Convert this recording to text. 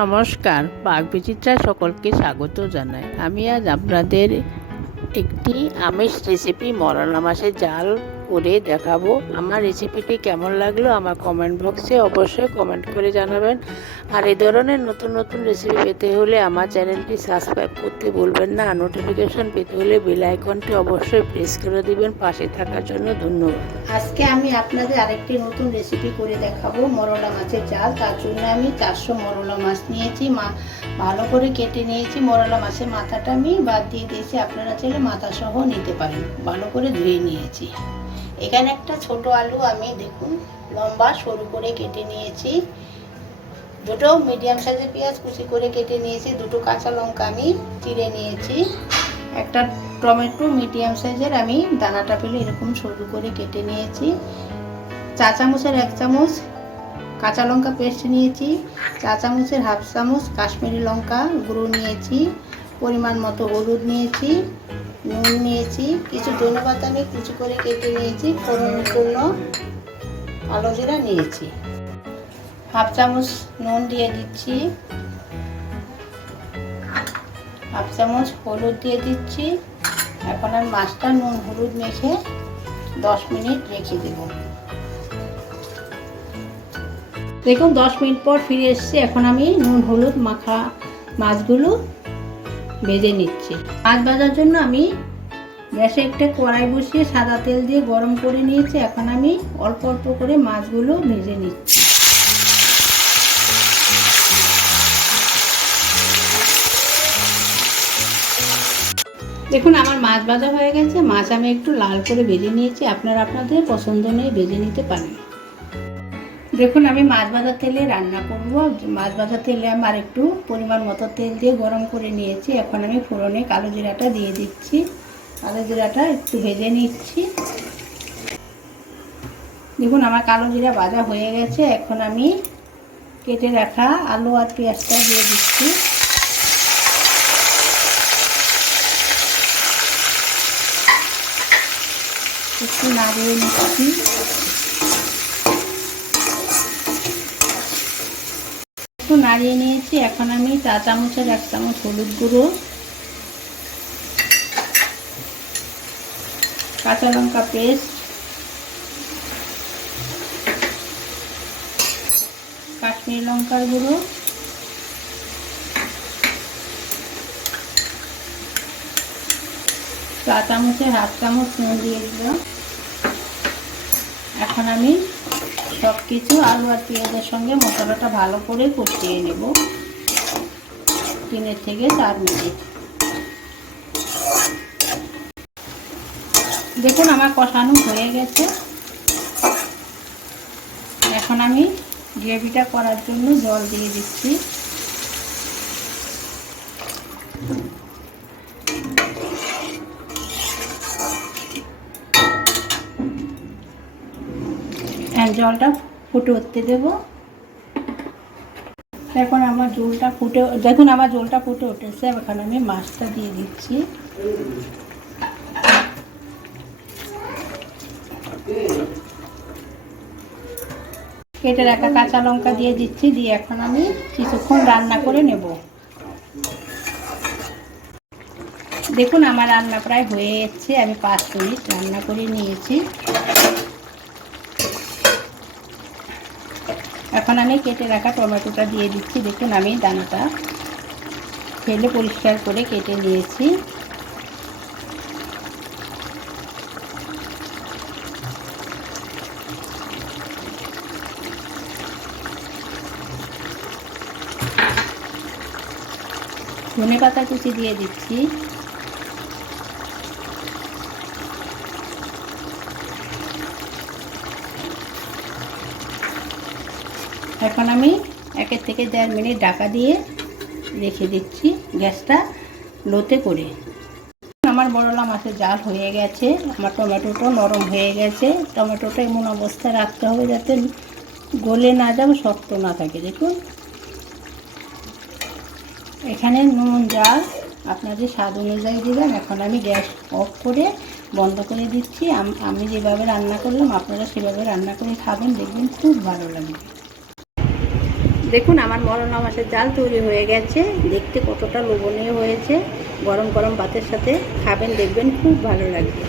নমস্কার, বাঘ বিচিত্রা সকলকে স্বাগত জানাই। আমি আজ আপনাদের একটি আমিষ রেসিপি মরলা মাছের জাল করে দেখাবো। আমার রেসিপিটি কেমন লাগল আমার কমেন্ট বক্সে অবশ্যই কমেন্ট করে জানাবেন। আর এই ধরনের নতুন নতুন রেসিপি পেতে হলে আমার চ্যানেলটি সাবস্ক্রাইব করতে ভুলবেন না। নোটিফিকেশন পেতে হলে বেল আইকনটি অবশ্যই প্রেস করে দিবেন। পাশে থাকার জন্য ধন্যবাদ। আজকে আমি আপনাদের আরেকটি নতুন রেসিপি করে দেখাবো। মরলা মাছের চাল তার জন্য আমি চারশো মরলা মাছ নিয়েছি। মা, ভালো করে কেটে নিয়েছি। মরলা মাছের মাথাটা আমি বাদ দিয়ে দিয়েছি। আপনারা চাইলে মাথা সহ নিতে পারেন। ভালো করে ধুয়ে নিয়েছি। এখানে একটা ছোট আলু আমি দেখুন, লম্বা, সরু করে কেটে নিয়েছি। দুটো মিডিয়াম সাইজের পেঁয়াজ কুচি করে কেটে নিয়েছি, দুটো কাঁচা লঙ্কা আমি চিড়ে নিয়েছি। একটা টমেটো মিডিয়াম সাইজের আমি দানাটা পেলে এরকম সরু করে কেটে নিয়েছি। চা চামচের এক চামচ কাঁচা লঙ্কা পেস্ট নিয়েছি, চা চামচের হাফ চামচ কাশ্মীরি লঙ্কা গুঁড়ো নিয়েছি, পরিমাণ মতো হলুদ নিয়েছি। নুন নিয়েছি, কিছু ধনে পাতা আমি কুচি করে কেটে নিয়েছি ফোড়নের জন্য কালো জিরা নিয়েছি। হাফ চামচ নুন দিয়ে দিচ্ছি। হাফ চামচ হলুদ দিয়ে দিচ্ছি। এখন আমি মাছটা নুন হলুদ মেখে দশ মিনিট রেখে দেব। দেখুন, দশ মিনিট পর ফিরে এসছে। এখন আমি নুন হলুদ মাখা মাছগুলো ভেজে নিচ্ছি। মাছ ভাজার জন্য আমি গ্যাসে একটা কড়াই বসিয়ে সাদা তেল দিয়ে গরম করে নিয়েছি। এখন আমি অল্প অল্প করে মাছগুলো ভেজে নিচ্ছি। দেখুন, আমার মাছ ভাজা হয়ে গেছে। মাছ আমি একটু লাল করে ভেজে নিয়েছি। আপনারা আপনাদের পছন্দ নিয়ে ভেজে নিতে পারেন। দেখুন, আমি মাছ ভাজার তেলে রান্না করব। মাছ ভাজার তেলে আমার একটু পরিমাণ মতো তেল দিয়ে গরম করে নিয়েছি। এখন আমি ফোড়নে কালো জিরাটা দিয়ে দিচ্ছি। কালো জিরাটা একটু ভেজে নিচ্ছি। দেখুন, আমার কালো জিরা ভাজা হয়ে গেছে। এখন আমি কেটে রাখা আলু আর পেঁয়াজটা দিয়ে দিচ্ছি। একটু নাড়িয়ে নিচ্ছি। একটু নাড়িয়ে নিয়েছি। এখন আমি চা চামচের এক চামচ হলুদ গুঁড়ো, কাঁচা লঙ্কা পেস্ট, কাশ্মীর লঙ্কার গুঁড়ো, চা চামচের হাফ চামচ নুন দিয়ে দিলাম। এখন আমি সব কিছু আলু আর পেঁয়াজের সঙ্গে মশলাটা ভালো করে কষিয়ে নেব। তিনের থেকে চার মিনিট। দেখুন আমার কষানো হয়ে গেছে। এখন আমি গ্রেভিটা করার জন্য জল দিয়ে দিচ্ছি। হ্যাঁ জলটা ফুটে উঠতে দেবো। এখন আমার জলটা ফুটে, দেখুন আমার জলটা ফুটে উঠেছে, এখন আমি মাছটা দিয়ে দিচ্ছি। কেটে রাখা কাঁচা লঙ্কা দিয়ে দিচ্ছি, দিয়ে এখন আমি কিছুক্ষণ রান্না করে নেব। দেখুন আমার রান্না প্রায় হয়ে যাচ্ছে আমি পাঁচ মিনিট রান্না করে নিয়েছি। এখন আমি কেটে রাখা টমেটোটা দিয়ে দিচ্ছি। দেখুন আমি দানাটা ফেলে পরিষ্কার করে কেটে নিয়েছি। ধনে পাতা কুচি দিয়ে দিচ্ছি। এখন আমি একের থেকে দেড় মিনিট ঢাকা দিয়ে রেখে দিচ্ছি গ্যাসটা লোতে করে। আমার বড়লা মাছের জাল হয়ে গেছে, আমার টমেটোটাও নরম হয়ে গেছে। টমেটোটা এমন অবস্থায় রাখতে হবে যাতে গলে না যাবে শক্ত না থাকে। দেখুন। এখানে নুন, জাল আপনাদের স্বাদ অনুযায়ী দেবেন, এখন আমি গ্যাস অফ করে বন্ধ করে দিচ্ছি। আমি যেভাবে রান্না করলাম, আপনারা সেভাবে রান্না করে খাবেন, দেখবেন খুব ভালো লাগবে। দেখুন, আমার মরলা মাছের জাল তৈরি হয়ে গেছে। দেখতে কতটা লোভনীয় হয়েছে। গরম গরম ভাতের সাথে খাবেন, দেখবেন খুব ভালো লাগবে।